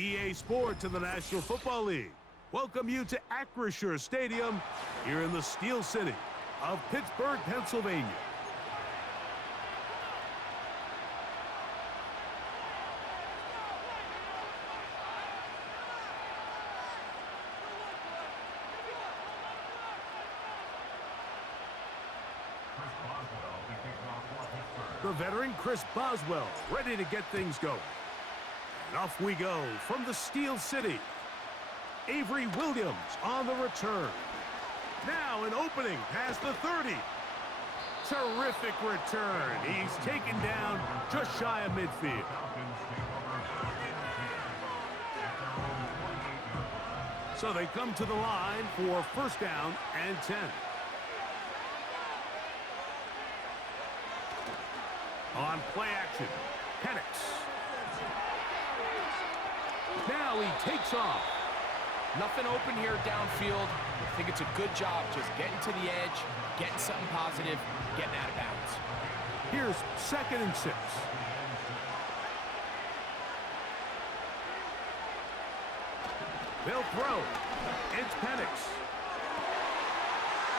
EA Sports in the National Football League welcome you to Acrisure Stadium here in the Steel City of Pittsburgh, Pennsylvania. The veteran Chris Boswell ready to get things going. And off we go from the Steel City. Avery Williams on the return. Now an opening past the 30. Terrific return. He's taken down just shy of midfield. So they come to the line for first down and 10. On play action, Penix. Now he takes off. Nothing open here downfield. I think it's a good job just getting to the edge, getting something positive, getting out of bounds. Here's 2nd and 6. They'll throw. It's Penix.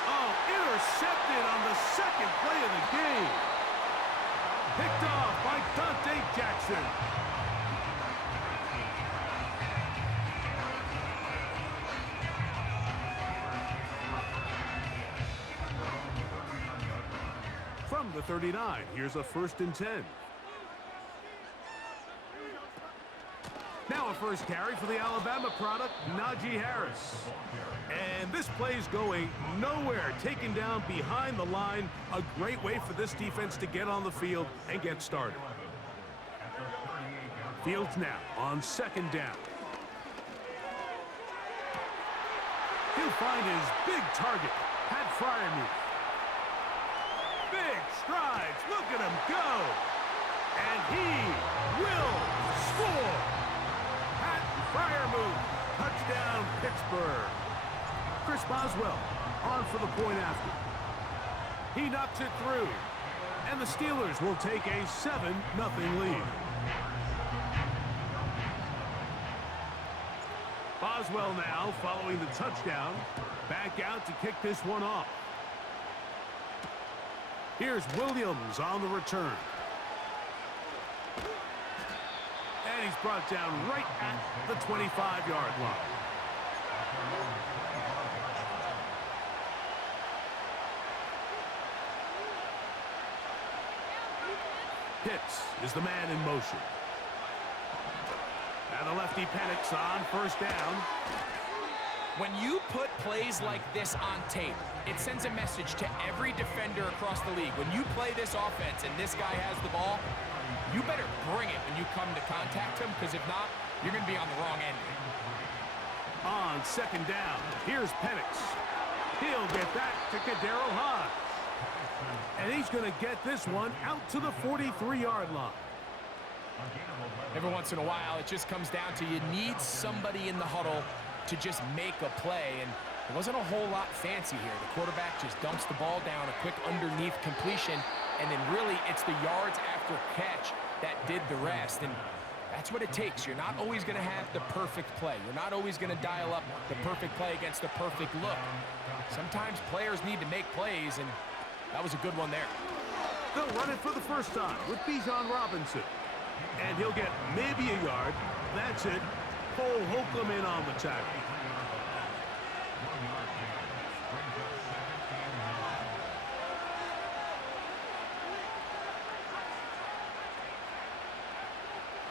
Oh, intercepted on the second play of the game. Picked off by Dante Jackson. From the 39, here's a 1st and 10. Now a first carry for the Alabama product, Najee Harris. And this play's going nowhere, taken down behind the line. A great way for this defense to get on the field and get started. Fields now on 2nd down. He'll find his big target, Pat Freiermuth. Big strides, look at him go. And he will score. Pat Freiermuth, touchdown Pittsburgh. Chris Boswell on for the point after. He knocks it through. And the Steelers will take a 7-0 lead. Boswell now following the touchdown. Back out to kick this one off. Here's Williams on the return. And he's brought down right at the 25-yard line. Pitts is the man in motion. And the lefty Penix on first down. When you put plays like this on tape, it sends a message to every defender across the league. When you play this offense and this guy has the ball, you better bring it when you come to contact him, because if not, you're going to be on the wrong end. On 2nd down, here's Penix. He'll get back to Kadero Hodge. And he's going to get this one out to the 43-yard line. Every once in a while, it just comes down to you need somebody in the huddle to just make a play, and there wasn't a whole lot fancy here. The quarterback just dumps the ball down, a quick underneath completion, and then really it's the yards after catch that did the rest, and that's what it takes. You're not always going to have the perfect play. You're not always going to dial up the perfect play against the perfect look. Sometimes players need to make plays, and that was a good one there. They'll run it for the first time with Bijan Robinson. And he'll get maybe a yard. That's it. Cole Holcomb in on the tackle.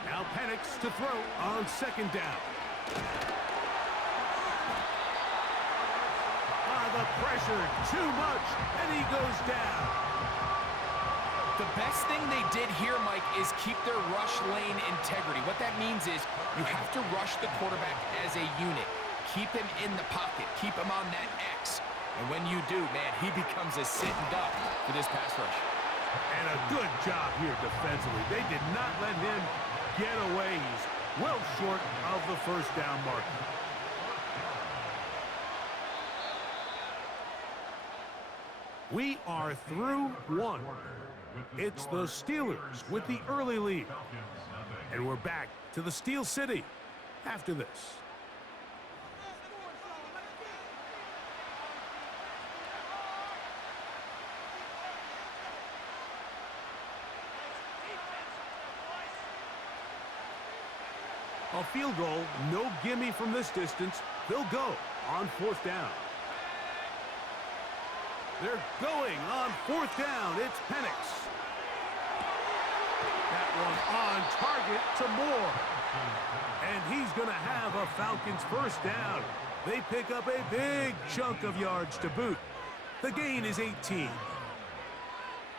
Now Penix to throw on 2nd down. The pressure, too much, and he goes down. The best thing they did here, Mike, is keep their rush lane integrity. What that means is you have to rush the quarterback as a unit. Keep him in the pocket. Keep him on that X. And when you do, man, he becomes a sitting duck for this pass rush. And a good job here defensively. They did not let him get away. He's well short of the first down marker. We are through one. It's the Steelers with the early lead. And we're back to the Steel City. after this. A field goal, no gimme from this distance. They'll go on 4th down. They're going on 4th down. It's Penix. That one on target to Moore. And he's going to have a Falcons first down. They pick up a big chunk of yards to boot. The gain is 18.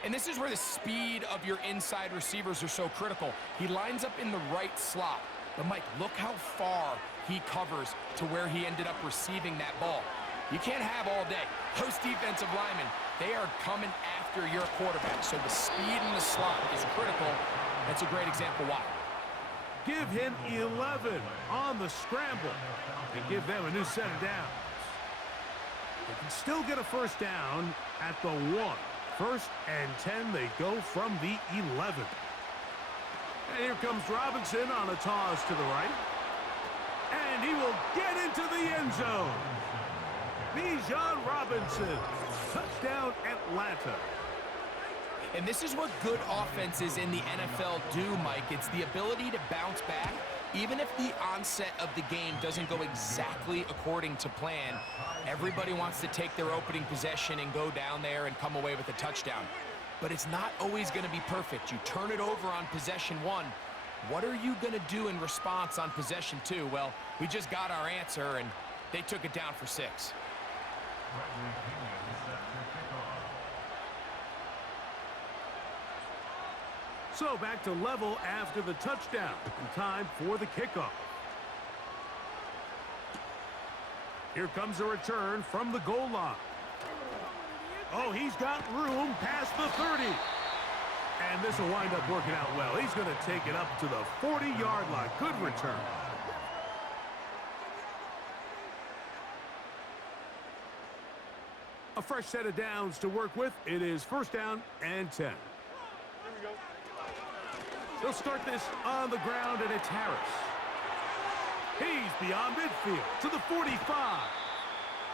And this is where the speed of your inside receivers are so critical. He lines up in the right slot. But, Mike, look how far he covers to where he ended up receiving that ball. You can't have all day. Those defensive linemen, they are coming after your quarterback. So the speed in the slot is critical. That's a great example why. Give him 11 on the scramble and give them a new set of downs. They can still get a first down at the 1. 1st and 10, they go from the 11. And here comes Robinson on a toss to the right. And he will get into the end zone. Bijan Robinson. Touchdown, Atlanta. And this is what good offenses in the NFL do, Mike. It's the ability to bounce back. Even if the onset of the game doesn't go exactly according to plan, everybody wants to take their opening possession and go down there and come away with a touchdown. But it's not always going to be perfect. You turn it over on possession 1. What are you going to do in response on possession 2? Well, we just got our answer, and they took it down for 6. So back to level after the touchdown. And time for the kickoff. Here comes a return from the goal line. Oh, he's got room past the 30. And this will wind up working out well. He's going to take it up to the 40-yard line. Good return. A fresh set of downs to work with. It is 1st down and 10. They'll start this on the ground, and it's Harris. He's beyond midfield to the 45.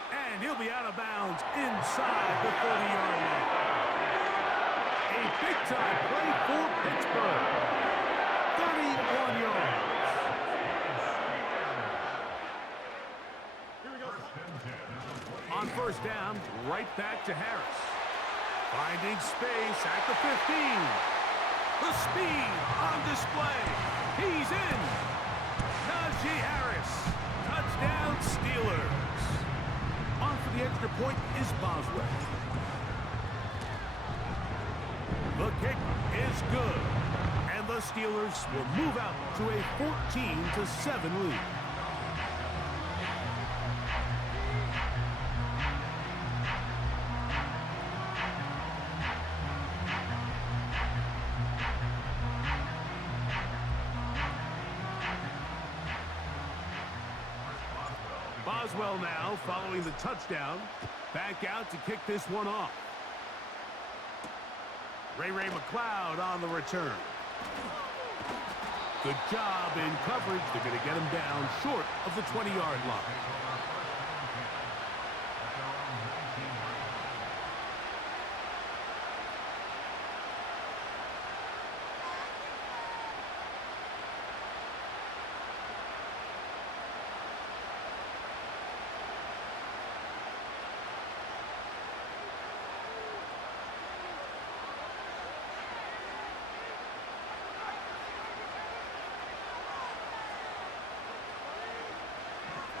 And he'll be out of bounds inside the 30-yard line. A big-time play for Pittsburgh. 31 yards. On 1st down, right back to Harris. Finding space at the 15. The speed on display. He's in. Najee Harris. Touchdown, Steelers. On for the extra point is Boswell. The kick is good. And the Steelers will move out to a 14-7 lead. Boswell now following the touchdown. Back out to kick this one off. Ray McLeod on the return. Good job in coverage. They're going to get him down short of the 20-yard line.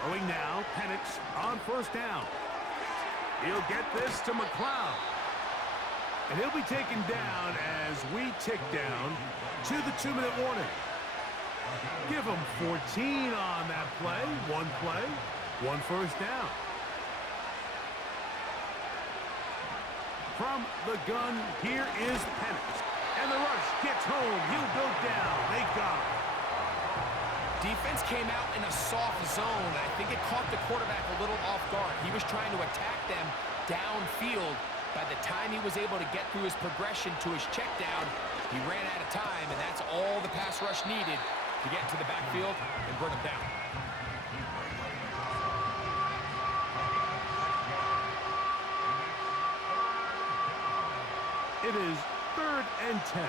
Throwing now, Penix on 1st down. He'll get this to McLeod. And he'll be taken down as we tick down to the 2-minute warning. Give him 14 on that play. One 1st down. From the gun, here is Penix. And the rush gets home. He'll go down. They got him. Defense came out in a soft zone. I think it caught the quarterback a little off guard. He was trying to attack them downfield. By the time he was able to get through his progression to his check down, he ran out of time, and that's all the pass rush needed to get into the backfield and bring them down. It is 3rd and 10.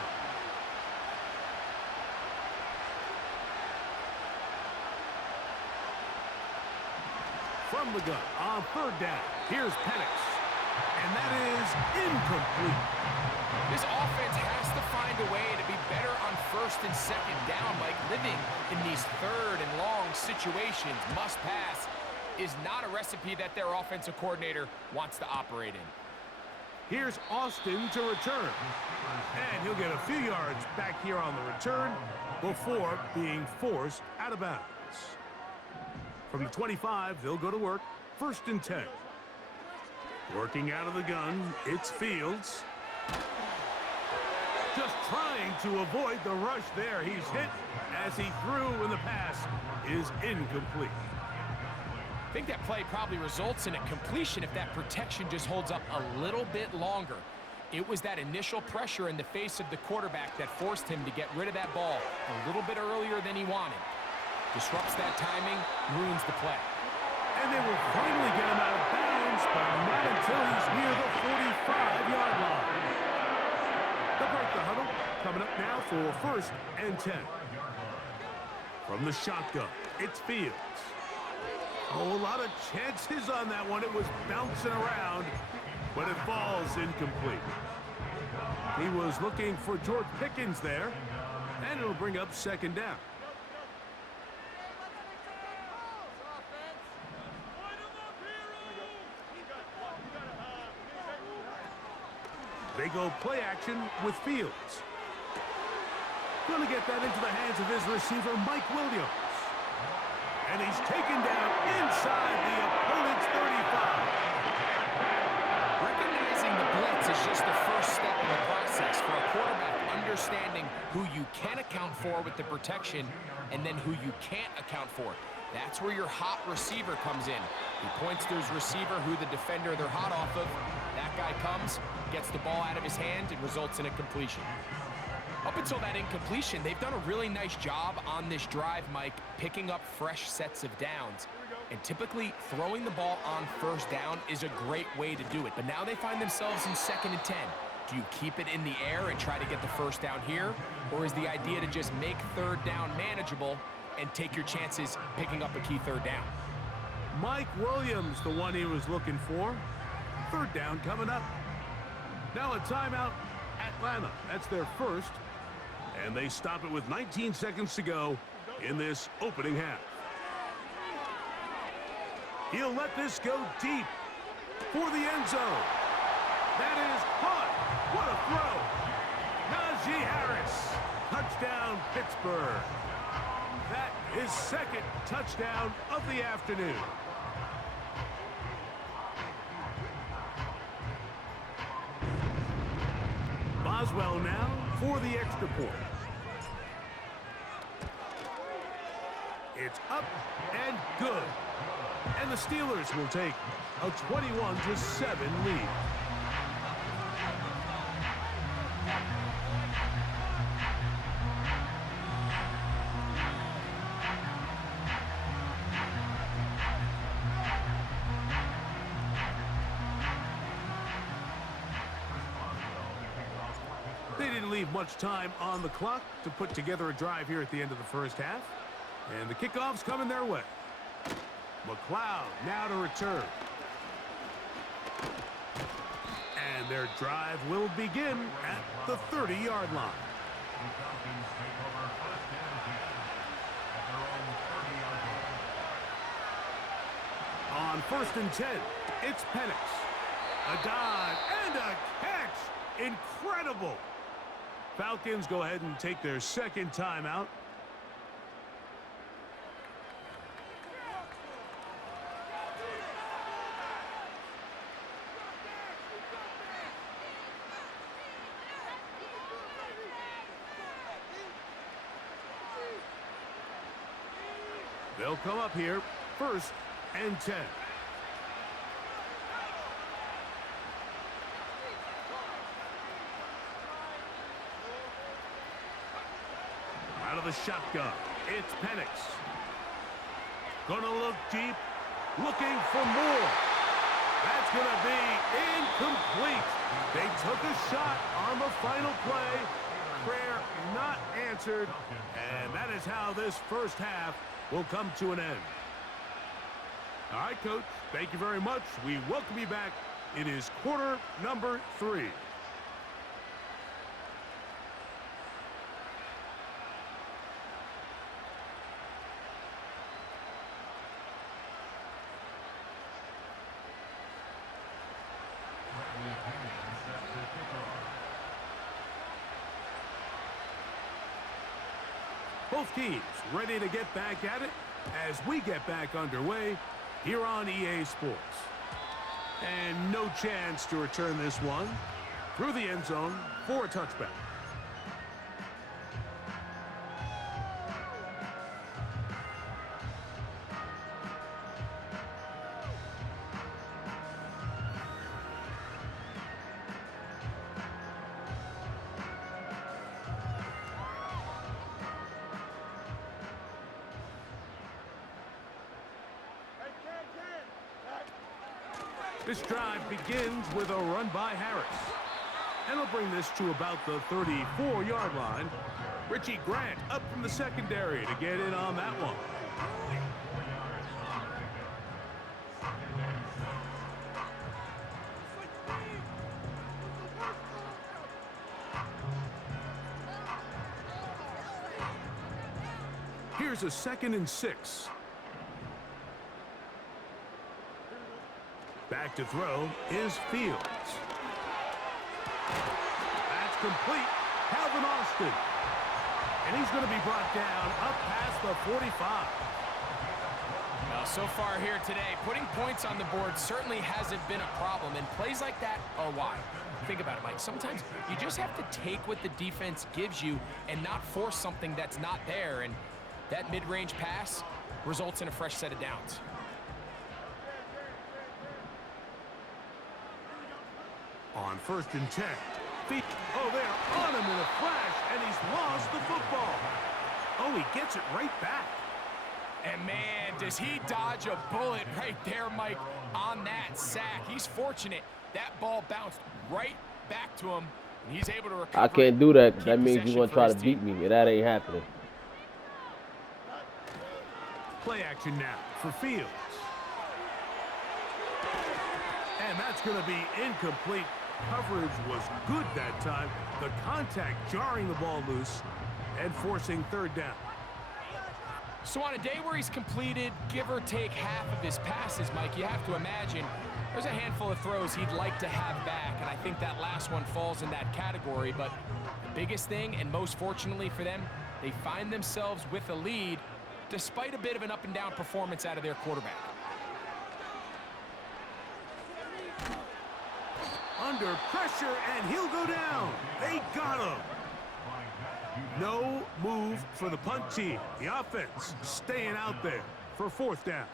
From the gun on 3rd down. Here's Penix. And that is incomplete. This offense has to find a way to be better on 1st and 2nd down. Like living in these 3rd and long situations, must pass, is not a recipe that their offensive coordinator wants to operate in. Here's Austin to return. And he'll get a few yards back here on the return before being forced out of bounds. From the 25, they'll go to work. 1st and 10. Working out of the gun, it's Fields. Just trying to avoid the rush there. He's hit as he threw, and the pass is incomplete. I think that play probably results in a completion if that protection just holds up a little bit longer. It was that initial pressure in the face of the quarterback that forced him to get rid of that ball a little bit earlier than he wanted. Disrupts that timing, ruins the play. And they will finally get him out of bounds, but not until he's near the 45-yard line. They'll break the huddle. Coming up now for 1st and 10. From the shotgun, it's Fields. Oh, a lot of chances on that one. It was bouncing around, but it falls incomplete. He was looking for George Pickens there, and it'll bring up 2nd down. They go play action with Fields. Going to get that into the hands of his receiver, Mike Williams. And he's taken down inside the opponent's 35. Recognizing the blitz is just the first step in the process for a quarterback, understanding who you can account for with the protection and then who you can't account for. That's where your hot receiver comes in. He points to his receiver, who the defender they're hot off of. That guy comes, gets the ball out of his hand, and results in a completion. Up until that incompletion, they've done a really nice job on this drive, Mike, picking up fresh sets of downs. And typically, throwing the ball on 1st down is a great way to do it. But now they find themselves in 2nd and 10. Do you keep it in the air and try to get the 1st down here? Or is the idea to just make 3rd down manageable and take your chances picking up a key 3rd down? Mike Williams, the one he was looking for. 3rd down coming up. Now a timeout, Atlanta. That's their 1st. And they stop it with 19 seconds to go in this opening half. He'll let this go deep for the end zone. That is caught. What a throw. Najee Harris. Touchdown, Pittsburgh. That is 2nd touchdown of the afternoon. Boswell now for the extra point. It's up and good. And the Steelers will take a 21-7 lead. They didn't leave much time on the clock to put together a drive here at the end of the 1st half. And the kickoff's coming their way. McLeod now to return. And their drive will begin at the 30-yard line. On 1st and 10, it's Penix. A dive and a catch. Incredible. Falcons go ahead and take their 2nd timeout. They'll come up here, 1st and 10. Out of the shotgun, It's Penix. Gonna look deep, looking for more. That's gonna be incomplete. They took a shot on the final play. Prayer not answered, and that is how this first half will come to an end. All right, Coach, thank you very much. We welcome you back. It is quarter number 3. Both teams ready to get back at it as we get back underway here on EA Sports. And no chance to return this one through the end zone for a touchback. This drive begins with a run by Harris. And he'll bring this to about the 34-yard line. Richie Grant up from the secondary to get in on that one. Here's a 2nd and 6. Back to throw is Fields. That's complete. Calvin Austin. And he's going to be brought down up past the 45. Well, so far here today, putting points on the board certainly hasn't been a problem, and plays like that are why. Think about it, Mike. Sometimes you just have to take what the defense gives you and not force something that's not there, and that mid-range pass results in a fresh set of downs. On 1st and 10. Oh, they're on him in a flash, and he's lost the football. Oh, he gets it right back. And, man, does he dodge a bullet right there, Mike, on that sack. He's fortunate. That ball bounced right back to him, and he's able to recover. I can't do that. That means you're going to try to beat me, and that ain't happening. Play action now for Fields. And that's going to be incomplete. Coverage was good that time. The contact jarring the ball loose and forcing 3rd down. So on a day where he's completed, give or take half of his passes, Mike, you have to imagine there's a handful of throws he'd like to have back, and I think that last one falls in that category. But the biggest thing, and most fortunately for them, they find themselves with a lead despite a bit of an up-and-down performance out of their quarterback. Under pressure, and he'll go down. They got him. No move for the punt team. The offense staying out there for 4th down.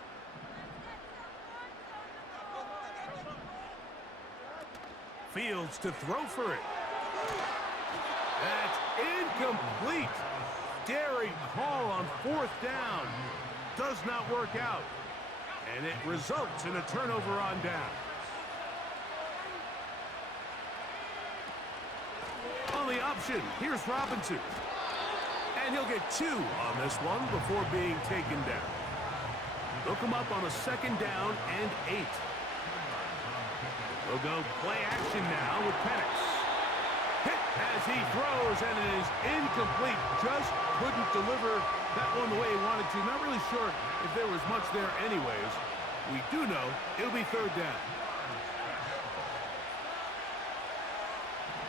Fields to throw for it. That's incomplete. Daring call on 4th down. Does not work out. And it results in a turnover on down. On the option, here's Robinson. And he'll get 2 on this one before being taken down. They'll come up on a 2nd down and 8. We'll go play action now with Penix. Hit as he throws, and it is incomplete. Just couldn't deliver that one the way he wanted to. Not really sure if there was much there anyways. We do know it'll be 3rd down.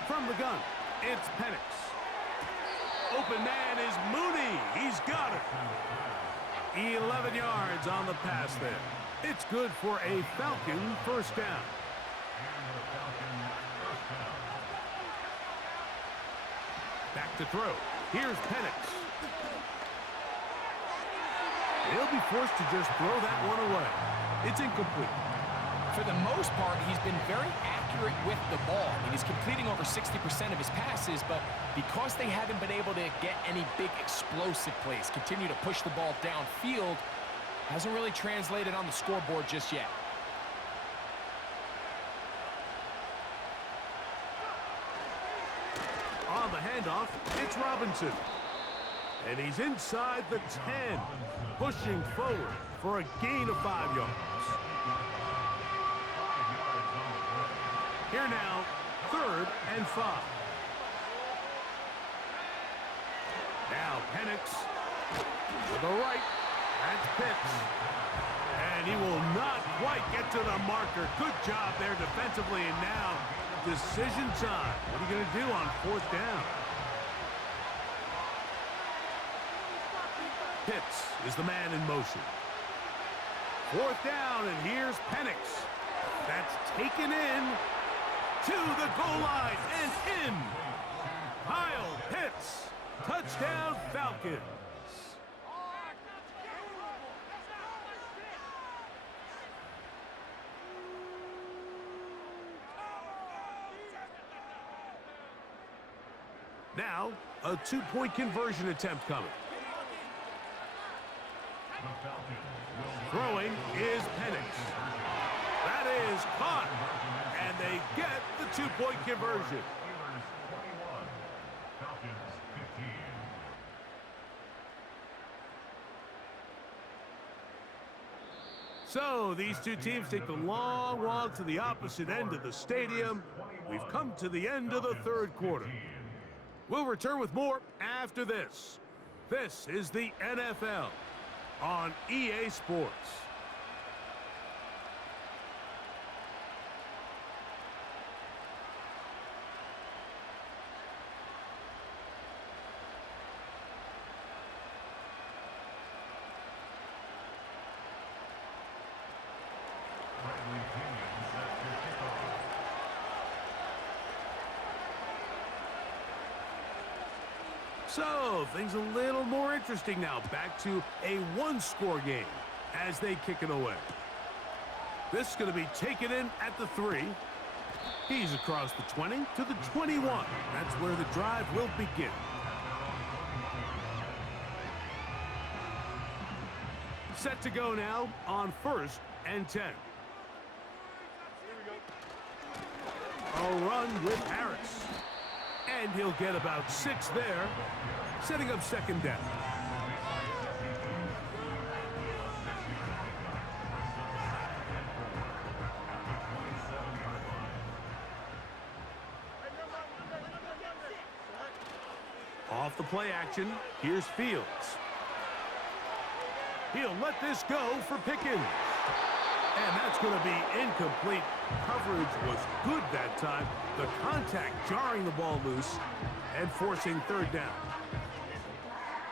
From the gun, it's Penix. Open man is Mooney. He's got it. 11 yards on the pass there. It's good for a Falcon 1st down. Back to throw. Here's Penix. He'll be forced to just throw that one away. It's incomplete. For the most part, he's been very accurate accurate with the ball. I mean, he's completing over 60% of his passes, but because they haven't been able to get any big explosive plays, continue to push the ball downfield, hasn't really translated on the scoreboard just yet. On the handoff, it's Robinson. And he's inside the 10, pushing forward for a gain of 5 yards. Here now, 3rd and 5. Now Penix to the right. That's Pitts. And he will not quite get to the marker. Good job there defensively. And now decision time. What are you going to do on 4th down? Pitts is the man in motion. 4th down, and here's Penix. That's taken in to the goal line and in. Kyle Pitts. Touchdown Falcons. Now, a 2-point conversion attempt coming. Throwing is Penix. That is caught. And they get the 2-point conversion. So these two teams take the long walk to the opposite end of the stadium. We've come to the end of the 3rd quarter. We'll return with more after this. This is the NFL on EA Sports. So, things a little more interesting now. Back to a 1-score game as they kick it away. This is going to be taken in at the 3. He's across the 20 to the 21. That's where the drive will begin. Set to go now on 1st and 10. A run with Harris. And he'll get about 6 there, setting up 2nd down. Off the play action, here's Fields. He'll let this go for Pickens. And that's going to be incomplete. Coverage was good that time. The contact jarring the ball loose and forcing 3rd down.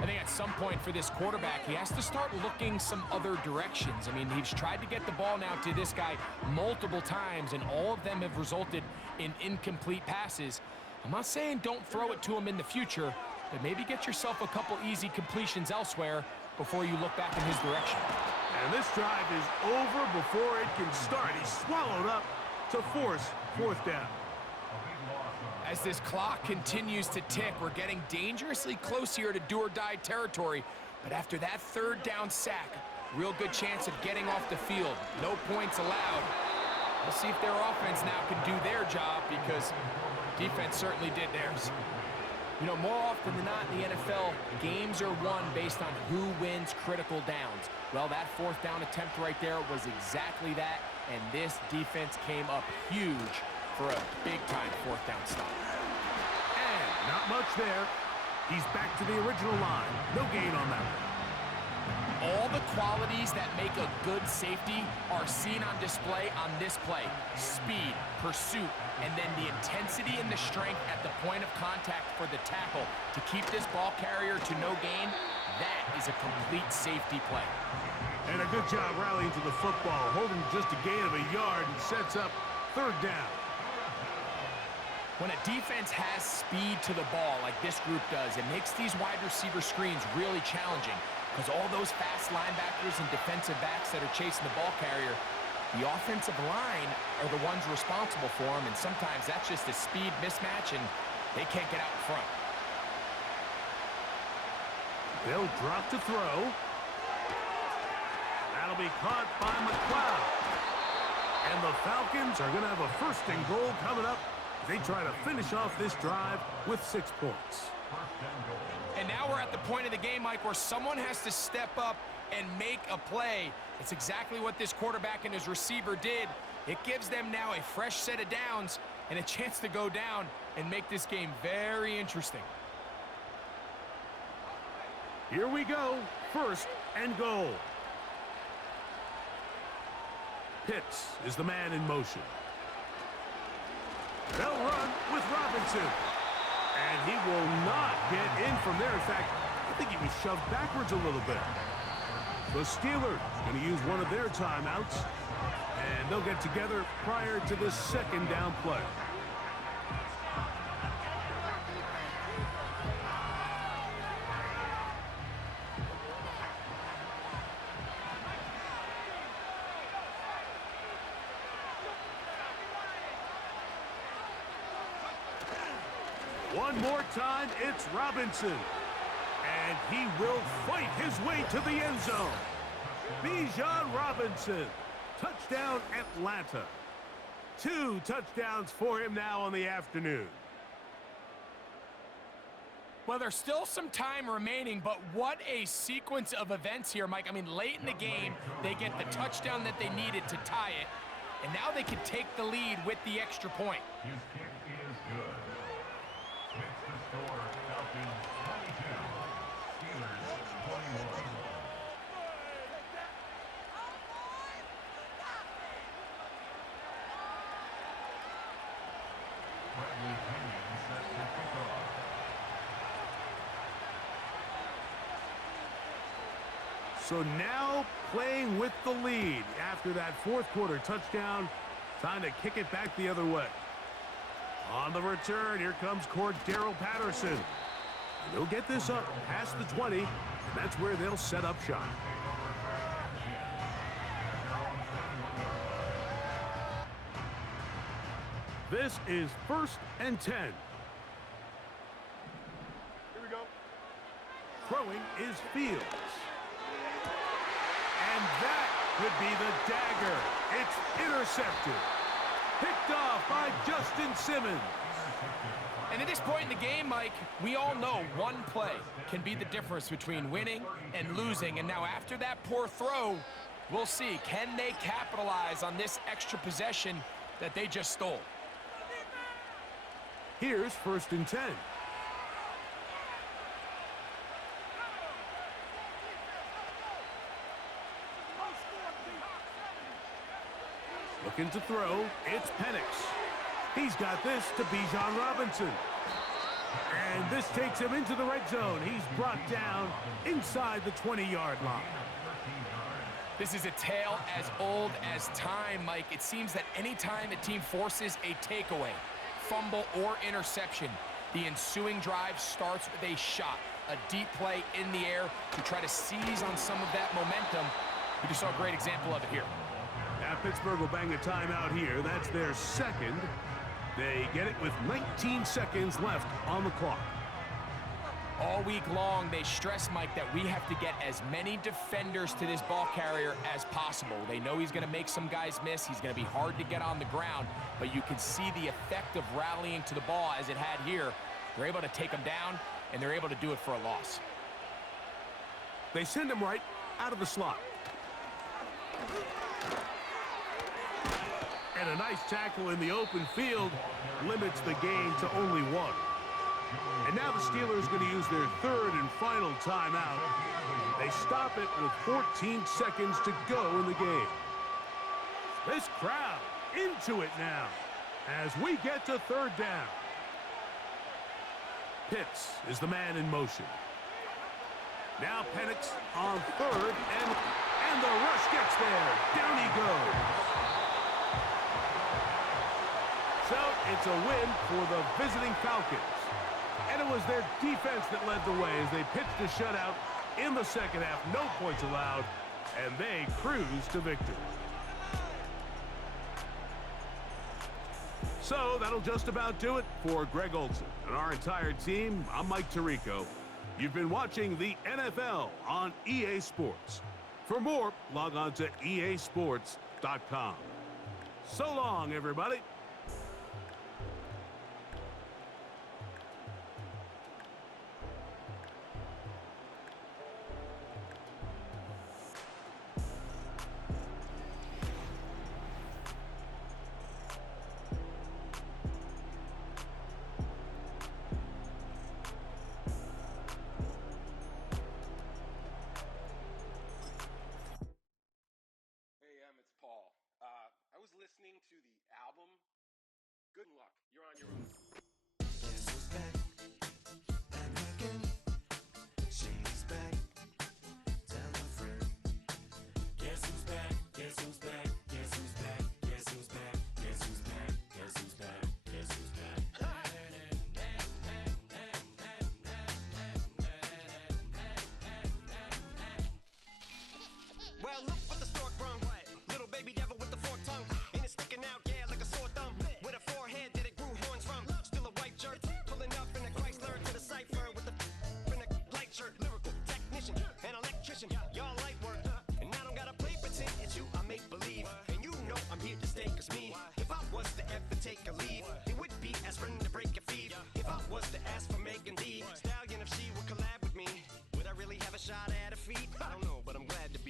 I think at some point for this quarterback, he has to start looking some other directions. I mean, he's tried to get the ball now to this guy multiple times, and all of them have resulted in incomplete passes. I'm not saying don't throw it to him in the future, but maybe get yourself a couple easy completions elsewhere before you look back in his direction. And this drive is over before it can start. He's swallowed up to force 4th down. As this clock continues to tick, we're getting dangerously close here to do-or-die territory. But after that 3rd down sack, real good chance of getting off the field. No points allowed. We'll see if their offense now can do their job, because defense certainly did theirs. You know, more often than not in the NFL, games are won based on who wins critical downs. Well, that 4th down attempt right there was exactly that, and this defense came up huge for a big-time 4th down stop. And not much there. He's back to the original line. No gain on that one. All the qualities that make a good safety are seen on display on this play. Speed, pursuit, and then the intensity and the strength at the point of contact for the tackle to keep this ball carrier to no gain. That is a complete safety play. And a good job rallying to the football, holding just a gain of a yard, and sets up 3rd down. When a defense has speed to the ball like this group does, it makes these wide receiver screens really challenging, because all those fast linebackers and defensive backs that are chasing the ball carrier, The offensive line are the ones responsible for them, and sometimes that's just a speed mismatch, and they can't get out in front. They'll drop to throw. That'll be caught by McLeod. And the Falcons are going to have a first and goal coming up. They try to finish off this drive with 6 points. And now we're at the point of the game, Mike, where someone has to step up and make a play. It's exactly what this quarterback and his receiver did. It gives them now a fresh set of downs and a chance to go down and make this game very interesting. Here we go. First and goal. Pitts is the man in motion. They'll run with Robinson. And he will not get in from there. In fact, I think he was shoved backwards a little bit. The Steelers going to use one of their timeouts. And they'll get together prior to this second down play. One more time, it's Robinson. And he will fight his way to the end zone. Bijan Robinson. Touchdown, Atlanta. 2 touchdowns for him now on the afternoon. Well, there's still some time remaining, but what a sequence of events here, Mike. I mean, late in the game, they get the touchdown that they needed to tie it, and now they can take the lead with the extra point. His kick is good. It's the score, Falcons 22, Steelers 21. Bradley Pinion sets the kickoff. So now playing with the lead after that fourth quarter touchdown. Time to kick it back the other way. On the return, here comes Cordero Patterson. And they'll get this up past the 20, and that's where they'll set up shop. This is 1st and 10. Here we go. Throwing is Fields. And that could be the dagger. It's intercepted. Picked off by Justin Simmons. And at this point in the game, Mike, we all know one play can be the difference between winning and losing. And now after that poor throw, we'll see, can they capitalize on this extra possession that they just stole? Here's 1st and 10. Looking to throw, it's Penix. He's got this to Bijan Robinson. And this takes him into the red zone. He's brought down inside the 20-yard line. This is a tale as old as time, Mike. It seems that anytime a team forces a takeaway, fumble, or interception, the ensuing drive starts with a shot, a deep play in the air to try to seize on some of that momentum. We just saw a great example of it here. Now Pittsburgh will bang a timeout here. That's their second. They get it with 19 seconds left on the clock. All week long, they stress, Mike, that we have to get as many defenders to this ball carrier as possible. They know he's going to make some guys miss. He's going to be hard to get on the ground, but you can see the effect of rallying to the ball as it had here. They're able to take him down, and they're able to do it for a loss. They send him right out of the slot. And a nice tackle in the open field limits the game to only 1. And now the Steelers are going to use their third and final timeout. They stop it with 14 seconds to go in the game. This crowd into it now as we get to 3rd down. Pitts is the man in motion. Now Penix on 3rd, and the rush gets there. Down he goes. So it's a win for the visiting Falcons. And it was their defense that led the way as they pitched a shutout in the second half. No points allowed, and they cruise to victory. So that'll just about do it for Greg Olson and our entire team. I'm Mike Tirico. You've been watching the NFL on EA Sports. For more, log on to easports.com. So long, everybody. It's Paul. I was listening to the album. Good luck. You're on your own.